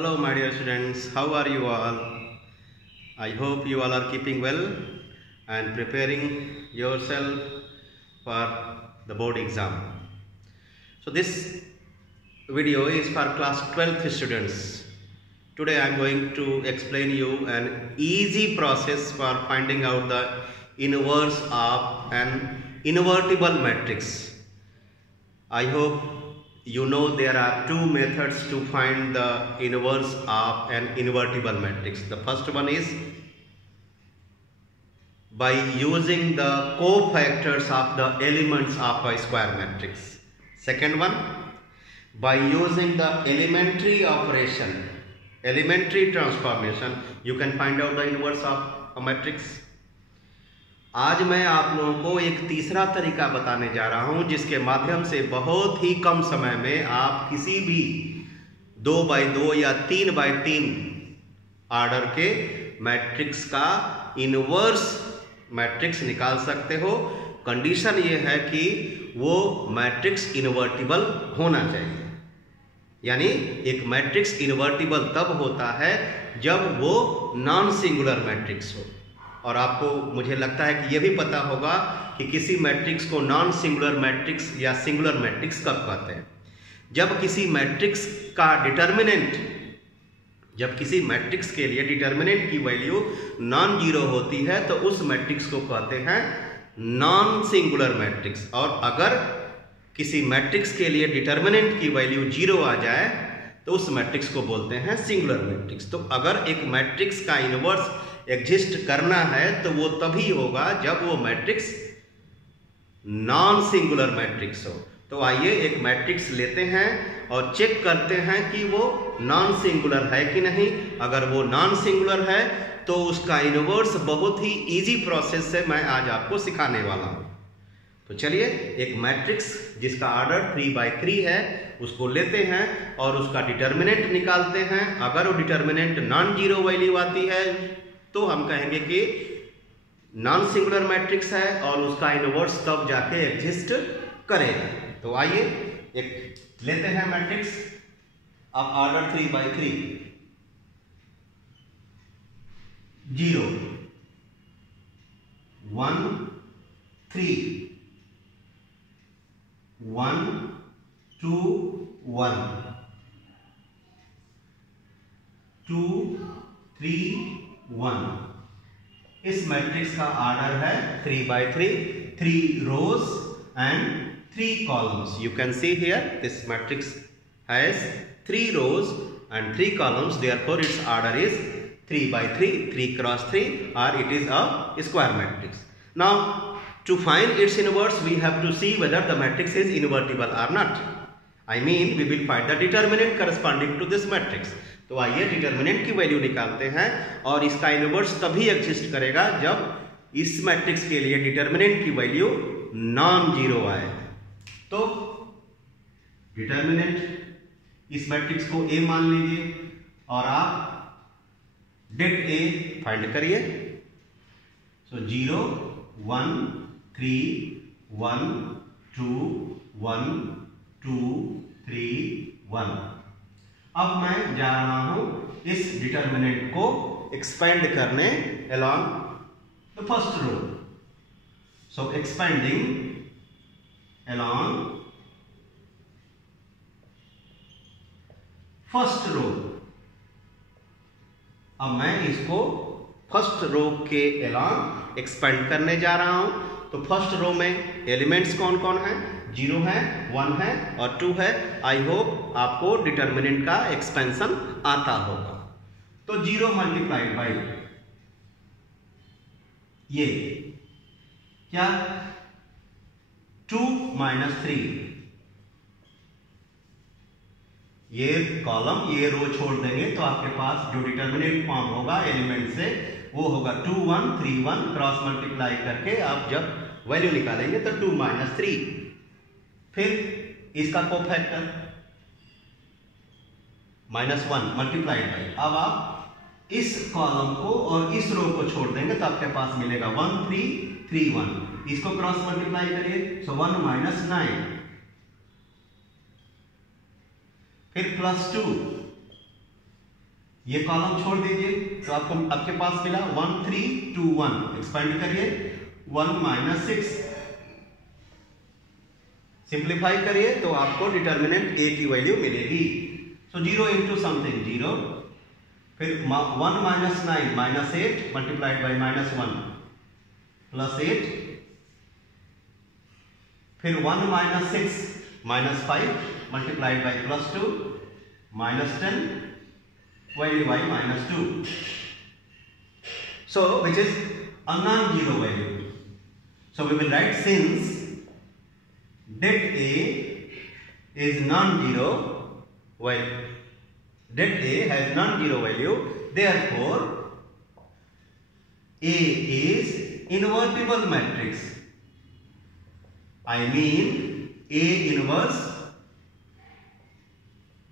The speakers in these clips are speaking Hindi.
Hello my dear students, how are you all? I hope you all are keeping well and preparing yourself for the board exam. So this video is for class 12th students. Today I am going to explain you an easy process for finding out the inverse of an invertible matrix. I hope you know there are two methods to find the inverse of an invertible matrix. The first one is by using the cofactors of the elements of a square matrix. Second one, by using the elementary operation, elementary transformation, you can find out the inverse of a matrix. आज मैं आप लोगों को एक तीसरा तरीका बताने जा रहा हूं जिसके माध्यम से बहुत ही कम समय में आप किसी भी 2x2 या 3x3 ऑर्डर के मैट्रिक्स का इनवर्स मैट्रिक्स निकाल सकते हो। कंडीशन ये है कि वो मैट्रिक्स इनवर्टिबल होना चाहिए, यानी एक मैट्रिक्स इनवर्टिबल तब होता है जब वो नॉन सिंगुलर मैट्रिक्स हो। और आपको मुझे लगता है कि यह भी पता होगा कि किसी मैट्रिक्स को नॉन सिंगुलर मैट्रिक्स या सिंगुलर मैट्रिक्स कब कहते हैं। जब किसी मैट्रिक्स का डिटर्मिनेंट, जब किसी मैट्रिक्स के लिए डिटर्मिनेंट की वैल्यू नॉन जीरो होती है तो उस मैट्रिक्स को कहते हैं नॉन सिंगुलर मैट्रिक्स। और अगर किसी मैट्रिक्स के लिए डिटर्मिनेंट की वैल्यू जीरो आ जाए तो उस मैट्रिक्स को बोलते हैं सिंगुलर मैट्रिक्स। तो अगर एक मैट्रिक्स का इनवर्स एग्जिस्ट करना है तो वो तभी होगा जब वो मैट्रिक्स नॉन सिंगुलर मैट्रिक्स हो। तो आइए एक मैट्रिक्स लेते हैं और चेक करते हैं कि वो नॉन सिंगुलर है कि नहीं। अगर वो नॉन सिंगुलर है तो उसका इनवर्स बहुत ही इजी प्रोसेस से मैं आज आपको सिखाने वाला हूं। तो चलिए एक मैट्रिक्स जिसका ऑर्डर 3x3 है उसको लेते हैं और उसका डिटर्मिनेंट निकालते हैं। अगर वो डिटर्मिनेंट नॉन जीरो वैल्यू आती है तो हम कहेंगे कि नॉन सिंगुलर मैट्रिक्स है और उसका इनवर्स तब जाके एग्जिस्ट करेगा। तो आइए एक लेते हैं मैट्रिक्स ऑफ ऑर्डर 3x3। 0 1 3 1 2 1 2 3 1। इस मैट्रिक्स का ऑर्डर है 3x3, 3 rows and 3 columns. You can see here this matrix has 3 rows and 3 columns, therefore its order is 3x3, 3 cross 3, or it is a square matrix. Now to find its inverse we have to see whether the matrix is invertible or not. I mean we will find the determinant corresponding to this matrix. तो आइए डिटर्मिनेंट की वैल्यू निकालते हैं और इसका इनवर्स तभी एग्जिस्ट करेगा जब इस मैट्रिक्स के लिए डिटर्मिनेंट की वैल्यू नॉन जीरो आए। तो डिटर्मिनेंट इस मैट्रिक्स को ए मान लीजिए और आप डेट ए फाइंड करिए। सो 0 1 3 1 2 1 2 3 1। अब मैं जा रहा हूं इस डिटर्मिनेंट को एक्सपेंड करने along the first row. So expanding along first row. अब मैं इसको फर्स्ट रो के along एक्सपेंड करने जा रहा हूं। तो फर्स्ट रो में एलिमेंट्स कौन कौन है? 0 है, 1 है और 2 है। आई होप आपको डिटर्मिनेंट का एक्सपेंशन आता होगा। तो 0 मल्टीप्लाइड बाई ये क्या 2 - 3, ये कॉलम ये रो छोड़ देंगे तो आपके पास जो डिटर्मिनेंट फॉर्म होगा एलिमेंट से वो होगा 2 1 3 1। क्रॉस मल्टीप्लाई करके आप जब वैल्यू निकालेंगे तो 2 - 3। फिर इसका कोफैक्टर -1 मल्टीप्लाइड बाई। अब आप इस कॉलम को और इस रो को छोड़ देंगे तो आपके पास मिलेगा 1 3 3 1। इसको क्रॉस मल्टीप्लाई करिए सो 1 - 9। फिर +2 ये कॉलम छोड़ दीजिए तो आपको आपके पास मिला 1 3 2 1। एक्सपेंड करिए 1 माइनस 6, सिंप्लीफाई करिए तो आपको डिटर्मिनेंट ए की वैल्यू मिलेगी। सो 0 इंटू समथिंग 0, फिर 1 minus 9 minus 8 multiplied by minus 1 plus 8, फिर 1 minus 6 minus 5 multiplied by plus 2 minus 10 value by minus 2. So which is a non-zero value. So we will write since det A is non-zero value, det A has non-zero value, therefore A is invertible matrix. I mean A inverse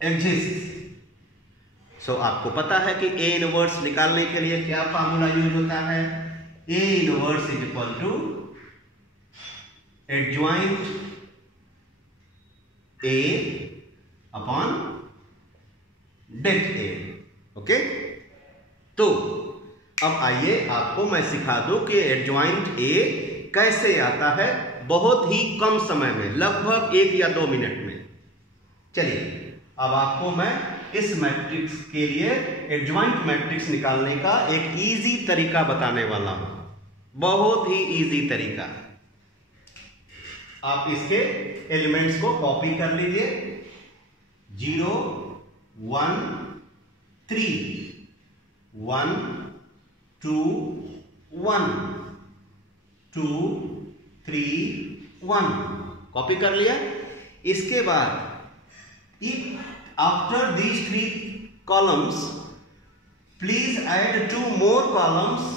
exists. सो आपको पता है कि ए इनवर्स निकालने के लिए क्या फार्मूला यूज होता है? A inverse is equal to adjoint A upon det A. Okay, तो अब आइए आपको मैं सिखा दूं कि एडजॉइंट ए कैसे आता है बहुत ही कम समय में, लगभग 1 या 2 मिनट में। चलिए अब आपको मैं इस मैट्रिक्स के लिए एडजॉइंट मैट्रिक्स निकालने का एक इजी तरीका बताने वाला हूं, बहुत ही इजी तरीका। आप इसके एलिमेंट्स को कॉपी कर लीजिए, 0 1 3 1 2 1 2 3 1 कॉपी कर लिया। इसके बाद after these 3 columns please add 2 more columns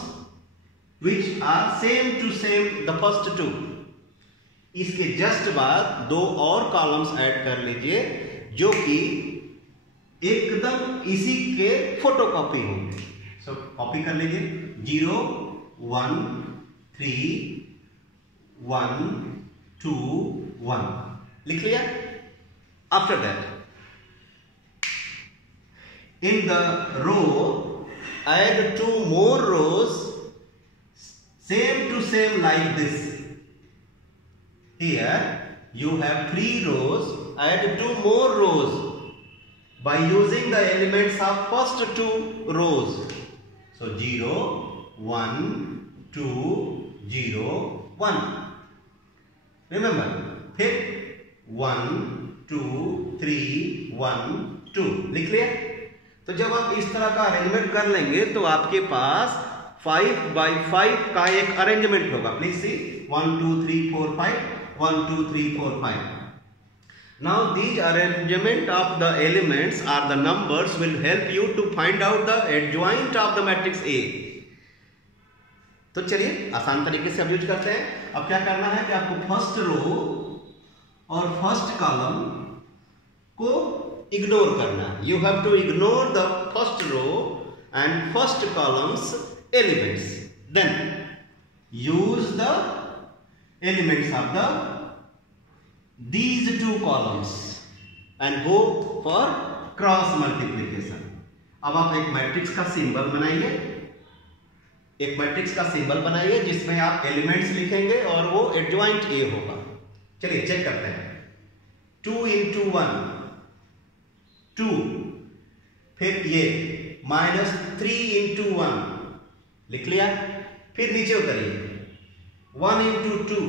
which are same to same the first 2। इसके जस्ट बाद 2 और कॉलम्स ऐड कर लीजिए जो कि एकदम इसी के फोटोकॉपी होंगे। सो कॉपी कर लीजिए 0 1 3 1 2 1 लिख लिया। After that in the row add 2 more rows same to same like this। Here you have 3 rows, add 2 more rows by using the elements of first 2 rows। So 0 1 2 0 1, remember, फिर 1 2 3 1 2 लिख लिया। तो जब आप इस तरह का अरेंजमेंट कर लेंगे तो आपके पास 5 by 5 का एक अरेंजमेंट होगा। Please see 1 2 3 4 5 1 2 3 4 5। Now these arrangement of the elements are the numbers will help you to find out the adjoint of the matrix A. तो चलिए आसान तरीके से अब यूज करते हैं। अब क्या करना है कि आपको फर्स्ट रो और फर्स्ट कॉलम को इग्नोर करना है। You have to ignore the first row and first columns elements, then use the elements of the these 2 columns and go for cross multiplication. अब आप एक मैट्रिक्स का सिंबल बनाइए, एक मैट्रिक्स का सिंबल बनाइए जिसमें आप एलिमेंट्स लिखेंगे और वो एडजॉइंट ए होगा। चलिए चेक करते हैं। 2 into 1 2, फिर ये -3 into 1 लिख लिया। फिर नीचे उतरिए 1 into 2,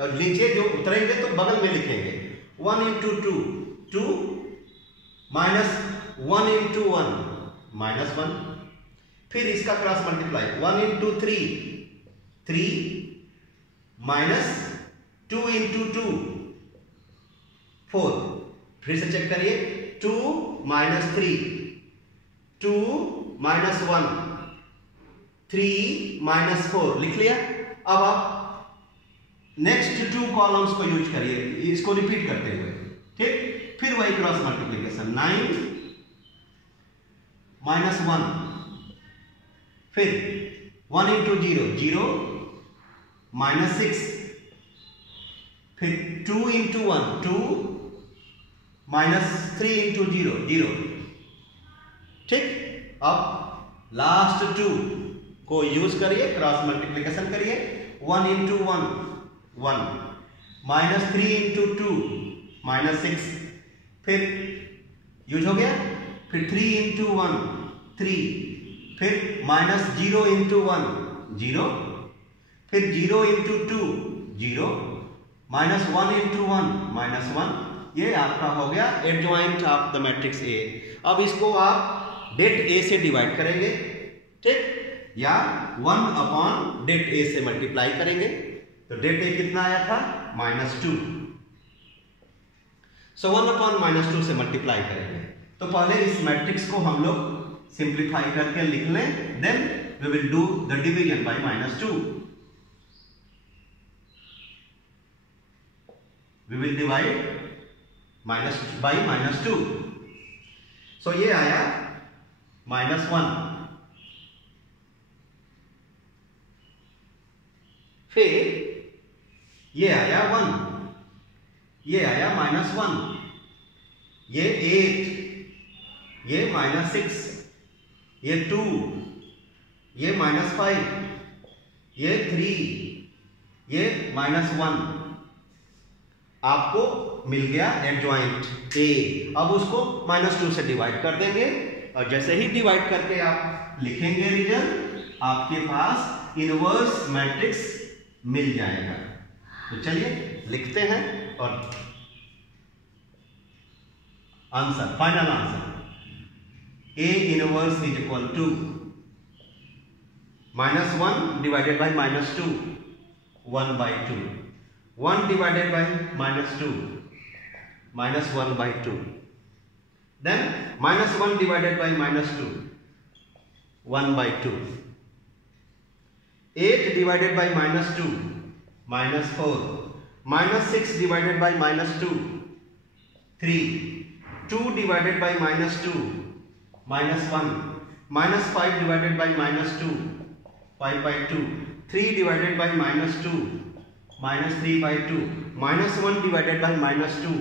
और नीचे जो उतरेंगे तो बगल में लिखेंगे 1 into 2 2 -1 into 1 -1, फिर इसका क्रॉस मल्टीप्लाई 1 into 3 3 -2 into 2 4। फिर से चेक करिए 2 -3 2 -1 3 -4 लिख लिया। अब आप नेक्स्ट 2 कॉलम्स को यूज करिए, इसको रिपीट करते हुए, ठीक। फिर वही क्रॉस मल्टीप्लिकेशन 9 -1, फिर 1 into 0 0 -6, फिर 2 into 1 2 -3 into 0 0, ठीक। अब लास्ट 2 को यूज करिए, क्रॉस मल्टीप्लिकेशन करिए। 1 इंटू 1 1, -3 इंटू 2 -6, फिर यूज हो गया। फिर 3 इंटू 1 3, फिर -0 इंटू 1 0, फिर 0 इंटू 2 0, -1 इंटू 1 -1। ये आपका हो गया एडजॉइंट ऑफ द मैट्रिक्स ए। अब इसको आप डेट ए से डिवाइड करेंगे, ठीक, या 1 अपॉन डेट ए से मल्टीप्लाई करेंगे। तो डेट ए कितना आया था? -2। सो 1 अपॉन -2 से मल्टीप्लाई करेंगे। तो पहले इस मैट्रिक्स को हम लोग सिंप्लीफाई करके लिख लें, then we will do the division by -2। We will divide by -2। So ये आया -1, फिर ये आया 1, ये आया -1, ये 8, ये -6, ये 2, ये -5, ये 3, ये -1। आपको मिल गया एडजॉइंट ए। अब उसको -2 से डिवाइड कर देंगे, और जैसे ही डिवाइड करके आप लिखेंगे रिजल्ट, आपके पास इनवर्स मैट्रिक्स मिल जाएगा। तो चलिए लिखते हैं और answer, final answer. A inverse is equal to -1 divided by -2 1/2, 1 divided by -2 -1/2, then -1 divided by -2 1/2, 8 divided by -2 -4, -6 divided by -2 3, 2 divided by -2 -1, -5 divided by -2 5/2, 3 divided by -2 -3/2, -1 divided by -2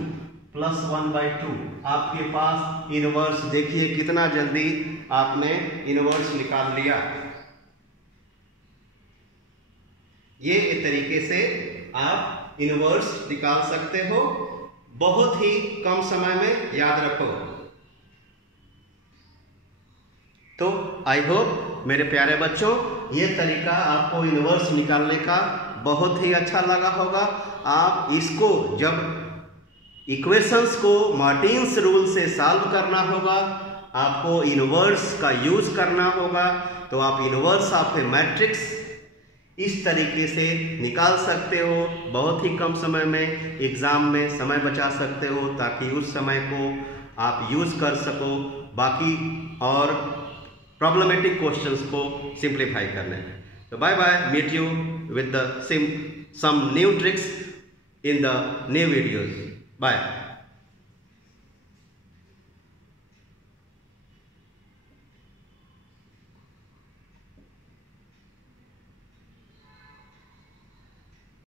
+1/2। आपके पास इनवर्स, देखिए कितना जल्दी आपने इनवर्स निकाल लिया। ये तरीके से आप इनवर्स निकाल सकते हो, बहुत ही कम समय में, याद रखो। तो आई होप मेरे प्यारे बच्चों, ये तरीका आपको इनवर्स निकालने का बहुत ही अच्छा लगा होगा। आप इसको जब इक्वेशंस को मार्टिन्स रूल से सॉल्व करना होगा, आपको इनवर्स का यूज करना होगा, तो आप इनवर्स ऑफ ए मैट्रिक्स इस तरीके से निकाल सकते हो। बहुत ही कम समय में एग्जाम में समय बचा सकते हो, ताकि उस समय को आप यूज कर सको बाकी और प्रॉब्लमेटिक क्वेश्चंस को सिंप्लीफाई करने में। So bye bye, meet you with the some new tricks in the new videos. Bye.